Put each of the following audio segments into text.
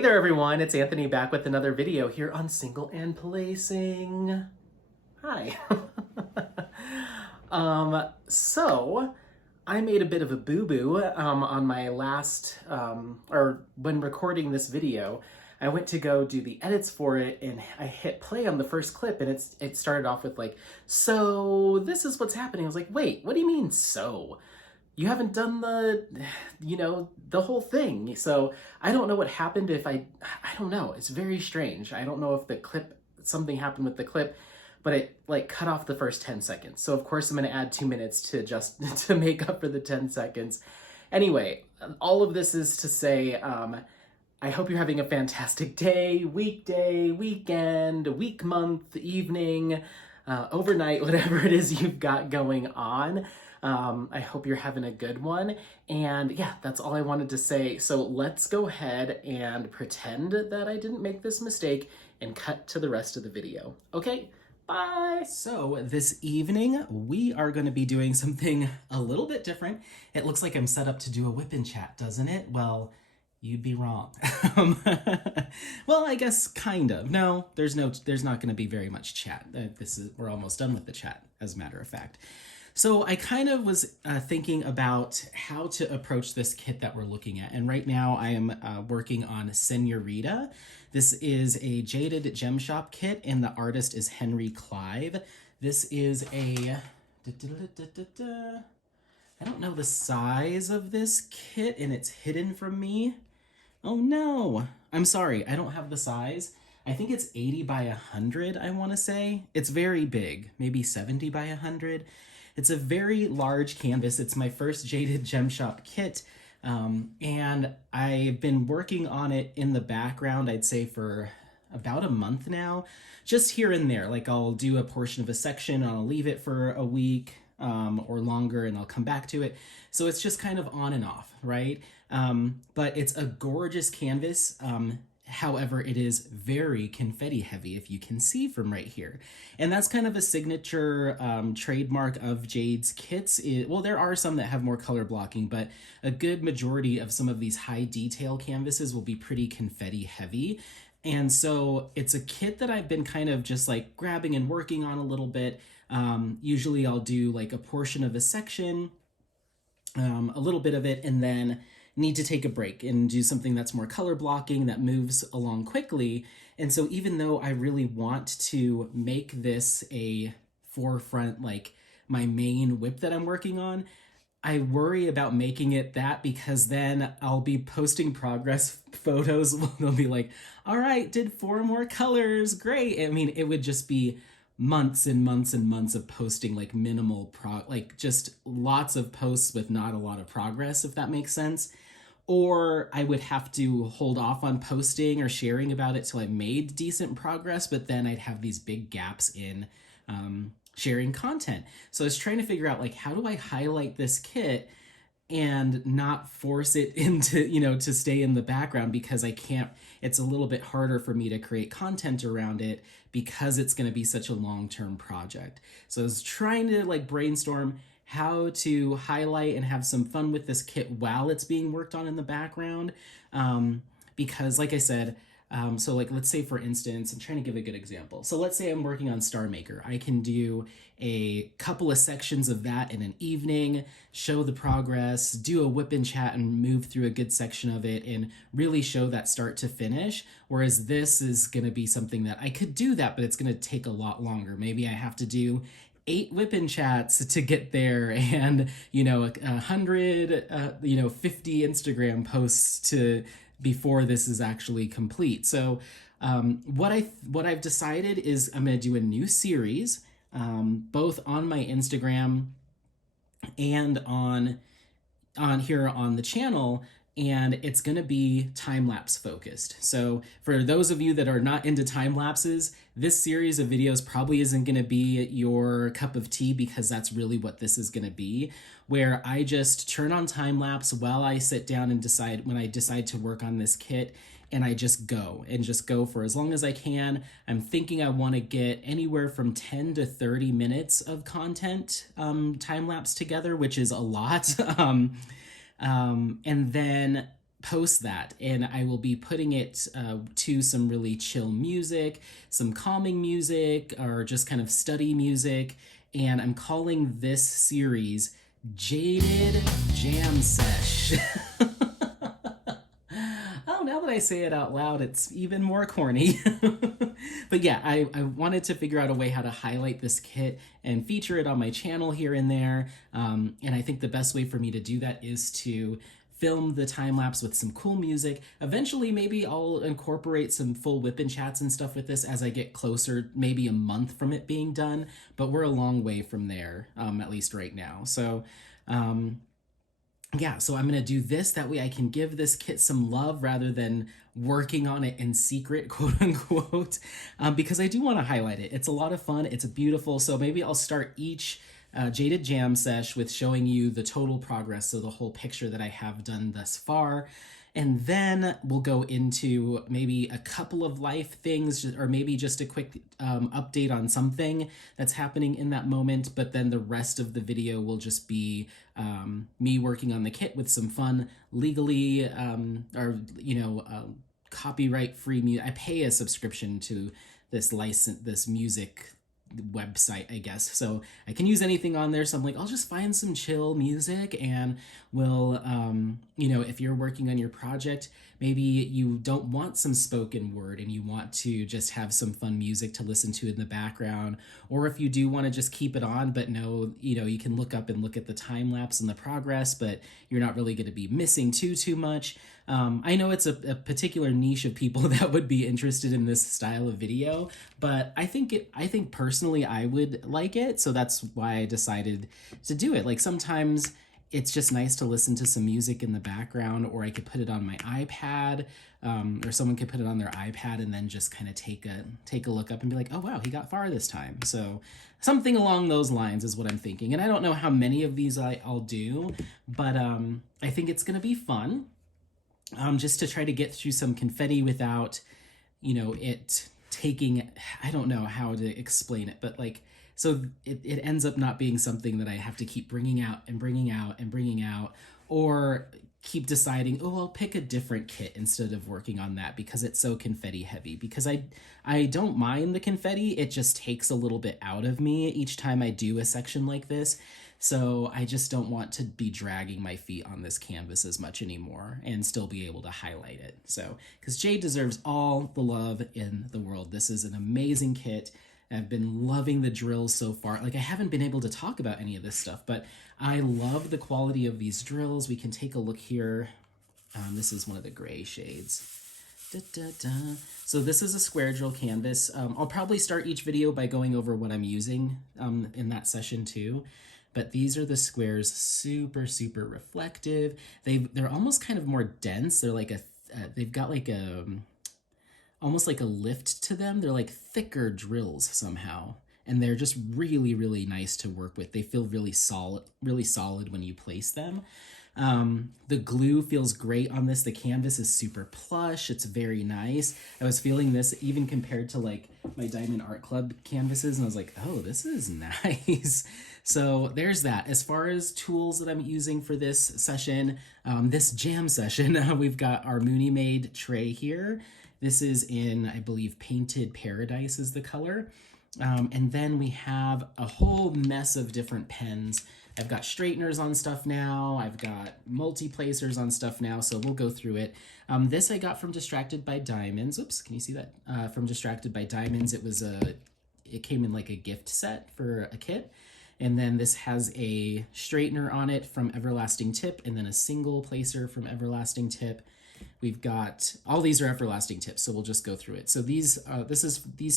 Hey there everyone, it's Anthony back with another video here on Single and Placing. Hi. So I made a bit of a boo-boo on my last, or when recording this video. I went to go do the edits for it and I hit play on the first clip and it started off with like, so this is what's happening. I was like, wait, what do you mean so? You haven't done the whole thing. So I don't know what happened if I don't know. It's very strange. I don't know if something happened with the clip, but it like cut off the first 10 seconds. So of course I'm going to add 2 minutes to just to make up for the 10 seconds. Anyway, all of this is to say, I hope you're having a fantastic day, weekday, weekend, week, month, evening, overnight, whatever it is you've got going on. I hope you're having a good one. And yeah, that's all I wanted to say. So let's go ahead and pretend that I didn't make this mistake and cut to the rest of the video. Okay, bye. So this evening, we are going to be doing something a little bit different. It looks like I'm set up to do a whip and chat, doesn't it? Well, you'd be wrong. Well, I guess kind of. No, there's not going to be very much chat. We're almost done with the chat, as a matter of fact. So I kind of was thinking about how to approach this kit that we're looking at. And right now I am working on Seniorita. This is a Jaded Gem Shop kit and the artist is Henry Clive. This is a... I don't know the size of this kit and it's hidden from me. Oh no, I'm sorry, I don't have the size. I think it's 80 by 100, I want to say. It's very big, maybe 70 by 100. It's a very large canvas. It's my first Jaded Gem Shop kit, and I've been working on it in the background, I'd say for about a month now, just here and there. Like I'll do a portion of a section, I'll leave it for a week or longer, and I'll come back to it. So it's just kind of on and off, right? But it's a gorgeous canvas. However, it is very confetti heavy, if you can see from right here. And that's kind of a signature trademark of Jade's kits. Well, there are some that have more color blocking, but a good majority of some of these high detail canvases will be pretty confetti heavy. And so it's a kit that I've been kind of just like grabbing and working on a little bit. Usually I'll do like a portion of a section, a little bit of it, and then need to take a break and do something that's more color blocking, that moves along quickly. And so even though I really want to make this a forefront, like my main whip that I'm working on, I worry about making it that, because then I'll be posting progress photos. They'll be like, all right, did 4 more colors, great. I mean, it would just be months and months and months of posting like minimal like just lots of posts with not a lot of progress, if that makes sense. Or I would have to hold off on posting or sharing about it till I made decent progress, but then I'd have these big gaps in sharing content. So I was trying to figure out like, how do I highlight this kit and not force it into, to stay in the background, because I can't, it's a little bit harder for me to create content around it because it's going to be such a long-term project. So I was trying to like brainstorm how to highlight and have some fun with this kit while it's being worked on in the background. Because like I said, so like, let's say for instance, I'm trying to give a good example. So let's say I'm working on Star Maker. I can do a couple of sections of that in an evening, show the progress, do a whip and chat and move through a good section of it and really show that start to finish. Whereas this is going to be something that I could do that, but it's going to take a lot longer. Maybe I have to do 8 whip and chats to get there, and 100 50 Instagram posts before this is actually complete. So what I've decided is I'm going to do a new series, both on my Instagram and on here on the channel, and it's going to be time-lapse focused. So for those of you that are not into time lapses, this series of videos probably isn't going to be your cup of tea, because that's really what this is going to be, where I just turn on time lapse while I sit down and decide when I decide to work on this kit, and I just go for as long as I can. I'm thinking I want to get anywhere from 10 to 30 minutes of content time lapse together, which is a lot. And then post that, and I will be putting it to some really chill music, some calming music, or just kind of study music. And I'm calling this series Jaded Jam Sesh. Oh, now that I say it out loud, it's even more corny. But yeah, I wanted to figure out a way how to highlight this kit and feature it on my channel here and there. And I think the best way for me to do that is to film the time lapse with some cool music. Eventually, maybe I'll incorporate some full whip and chats and stuff with this as I get closer, maybe a month from it being done. But we're a long way from there, at least right now. So, yeah, so I'm going to do this. That way I can give this kit some love rather than working on it in secret, quote unquote, because I do want to highlight it. It's a lot of fun. It's beautiful. So maybe I'll start each Jaded Jam Sesh with showing you the total progress, so the whole picture that I have done thus far. And then we'll go into maybe a couple of life things, or maybe just a quick update on something that's happening in that moment. But then the rest of the video will just be me working on the kit with some fun, legally, copyright free music. I pay a subscription to this music website, I guess, so I can use anything on there. So I'm like, I'll just find some chill music, and we'll if you're working on your project, maybe you don't want some spoken word and you want to just have some fun music to listen to in the background, or if you do want to just keep it on but you can look up and look at the time lapse and the progress, but you're not really going to be missing too much. I know it's a particular niche of people that would be interested in this style of video, but I think personally I would like it, so that's why I decided to do it. Like, sometimes it's just nice to listen to some music in the background, or I could put it on my iPad, or someone could put it on their iPad and then just kind of take a look up and be like, oh wow, he got far this time. So something along those lines is what I'm thinking. And I don't know how many of these I'll do, but I think it's gonna be fun. Just to try to get through some confetti without, it taking, I don't know how to explain it, but like, so it ends up not being something that I have to keep bringing out and bringing out and bringing out, or keep deciding, oh, I'll pick a different kit instead of working on that because it's so confetti heavy. Because I don't mind the confetti, it just takes a little bit out of me each time I do a section like this. So I just don't want to be dragging my feet on this canvas as much anymore and still be able to highlight it. So, because Jade deserves all the love in the world. This is an amazing kit. I've been loving the drills so far. Like, I haven't been able to talk about any of this stuff, but I love the quality of these drills. We can take a look here. This is one of the gray shades. So this is a square drill canvas. I'll probably start each video by going over what I'm using in that session too. But these are the squares, super reflective. They're almost kind of more dense. They're like they've got like almost like a lift to them. They're like thicker drills somehow, and they're just really nice to work with. They feel really solid when you place them. The glue feels great on this. The canvas is super plush. It's very nice. I was feeling this even compared to like my Diamond Art Club canvases, and I was like, oh, this is nice. So there's that. As far as tools that I'm using for this session, this jam session, we've got our Mooney Made tray here. This is in, I believe, Painted Paradise is the color. And then we have a whole mess of different pens. I've got straighteners on stuff now. I've got multi-placers on stuff now, so we'll go through it. This I got from Distracted by Diamonds. Oops, can you see that? From Distracted by Diamonds. It came in like a gift set for a kit. And then this has a straightener on it from Everlasting Tip, and then a single placer from Everlasting Tip. We've got, all these are Everlasting Tips, so we'll just go through it. So these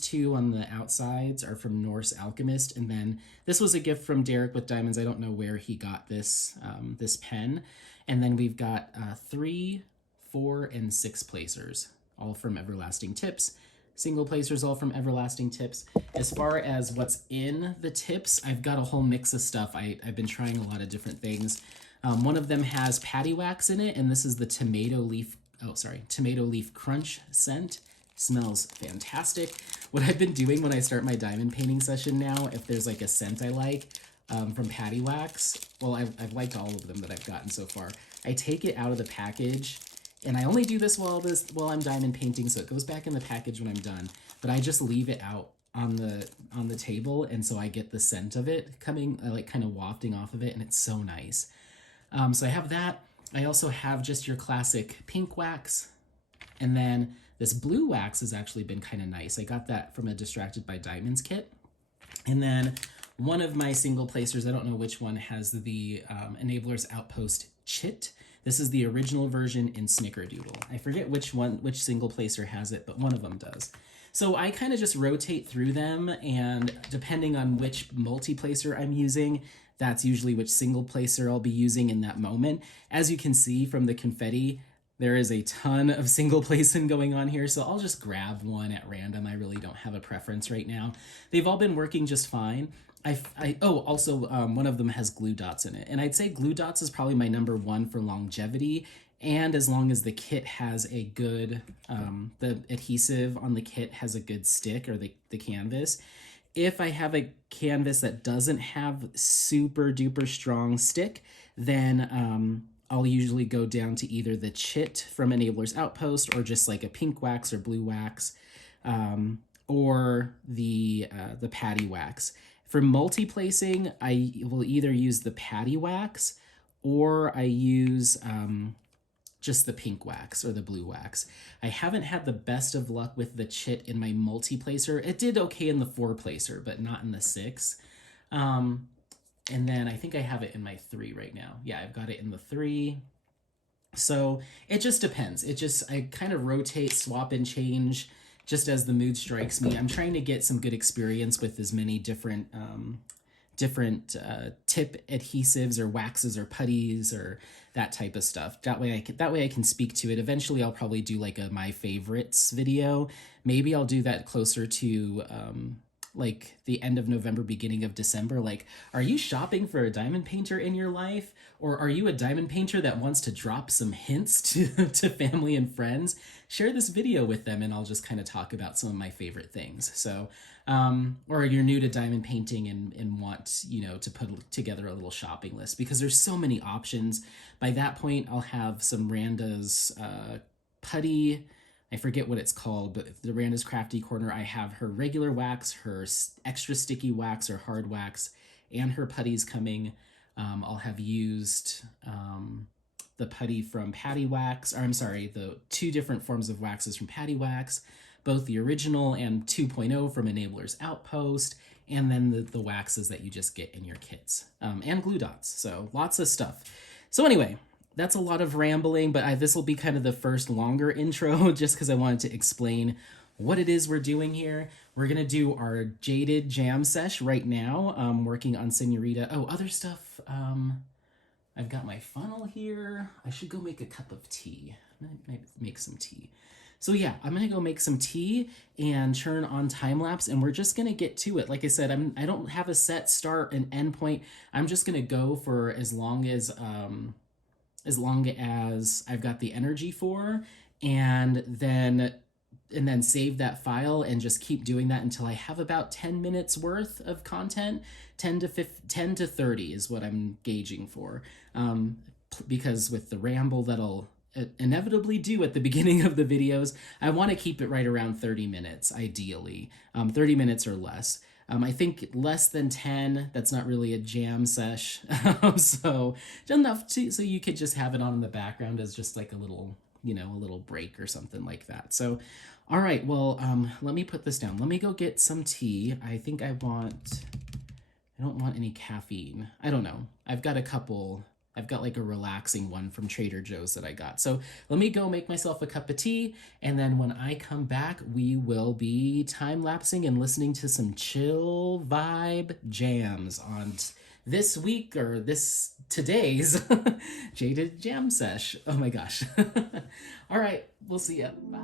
two on the outsides are from Norse Alchemist, and then this was a gift from Derek with Diamonds. I don't know where he got this this pen. And then we've got 3, 4, and 6 placers, all from Everlasting Tips. Single placers, all from Everlasting Tips. As far as what's in the tips, I've got a whole mix of stuff. I've been trying a lot of different things. One of them has patty wax in it, and this is the tomato leaf crunch scent. Smells fantastic. What I've been doing when I start my diamond painting session now, if there's like a scent I like from patty wax, well, I've liked all of them that I've gotten so far. I take it out of the package And I only do this while I'm diamond painting, so it goes back in the package when I'm done. But I just leave it out on the table, and so I get the scent of it coming, like kind of wafting off of it, and it's so nice. So I have that. I also have just your classic pink wax, and then this blue wax has actually been kind of nice. I got that from a Distracted by Diamonds kit. And then one of my single placers, I don't know which one, has the Enablers Outpost Chit. This is the original version in Snickerdoodle. I forget which single placer has it, but one of them does. So I kind of just rotate through them, and depending on which multi-placer I'm using, that's usually which single placer I'll be using in that moment. As you can see from the confetti, there is a ton of single placing going on here, so I'll just grab one at random. I really don't have a preference right now. They've all been working just fine. Also, one of them has glue dots in it, and I'd say glue dots is probably my number one for longevity, and as long as the kit has a good, the adhesive on the kit has a good stick, or the canvas. If I have a canvas that doesn't have super duper strong stick, then I'll usually go down to either the chit from Enabler's Outpost, or just like a pink wax or blue wax, or the patty wax. For multi-placing, I will either use the patty wax, or I use just the pink wax or the blue wax. I haven't had the best of luck with the chit in my multi-placer. It did okay in the 4-placer, but not in the 6. And then I think I have it in my 3 right now. Yeah, I've got it in the 3. So it just depends. I kind of rotate, swap, and change just as the mood strikes me. I'm trying to get some good experience with as many different tip adhesives or waxes or putties or that type of stuff. That way I can speak to it. Eventually I'll probably do like a my favorites video. Maybe I'll do that closer to like the end of November, beginning of December. Like, are you shopping for a diamond painter in your life? Or are you a diamond painter that wants to drop some hints to family and friends? Share this video with them, and I'll just kind of talk about some of my favorite things. So, or you're new to diamond painting and want, to put together a little shopping list, because there's so many options. By that point, I'll have some Randa's putty, I forget what it's called, but the Randa's Crafty Corner, I have her regular wax, her extra sticky wax or hard wax, and her putties coming. I'll have used the putty from Patty Wax, the 2 different forms of waxes from Patty Wax, both the original and 2.0 from Enabler's Outpost, and then the waxes that you just get in your kits, and glue dots. So lots of stuff. So anyway, that's a lot of rambling, but this will be kind of the first longer intro just because I wanted to explain what it is we're doing here. We're going to do our Jaded Jam Sesh right now, working on Seniorita. Oh, other stuff. I've got my funnel here. I should go make a cup of tea. Make some tea. So yeah, I'm going to go make some tea and turn on time-lapse, and we're just going to get to it. Like I said, I don't have a set start and end point. I'm just going to go for as long as I've got the energy for, and then save that file and just keep doing that until I have about 10 minutes worth of content. 10 to 30 is what I'm gauging for, because with the ramble that'll inevitably do at the beginning of the videos, I want to keep it right around 30 minutes, ideally, 30 minutes or less. I think less than 10, that's not really a jam sesh. So enough so you could just have it on in the background as just like a little break or something like that. So, all right, well, let me put this down. Let me go get some tea. I think I don't want any caffeine. I don't know. I've got like a relaxing one from Trader Joe's that I got. So let me go make myself a cup of tea, and then when I come back, we will be time-lapsing and listening to some chill vibe jams on this week, or today's Jaded Jam Sesh. Oh my gosh. All right, we'll see ya. Bye.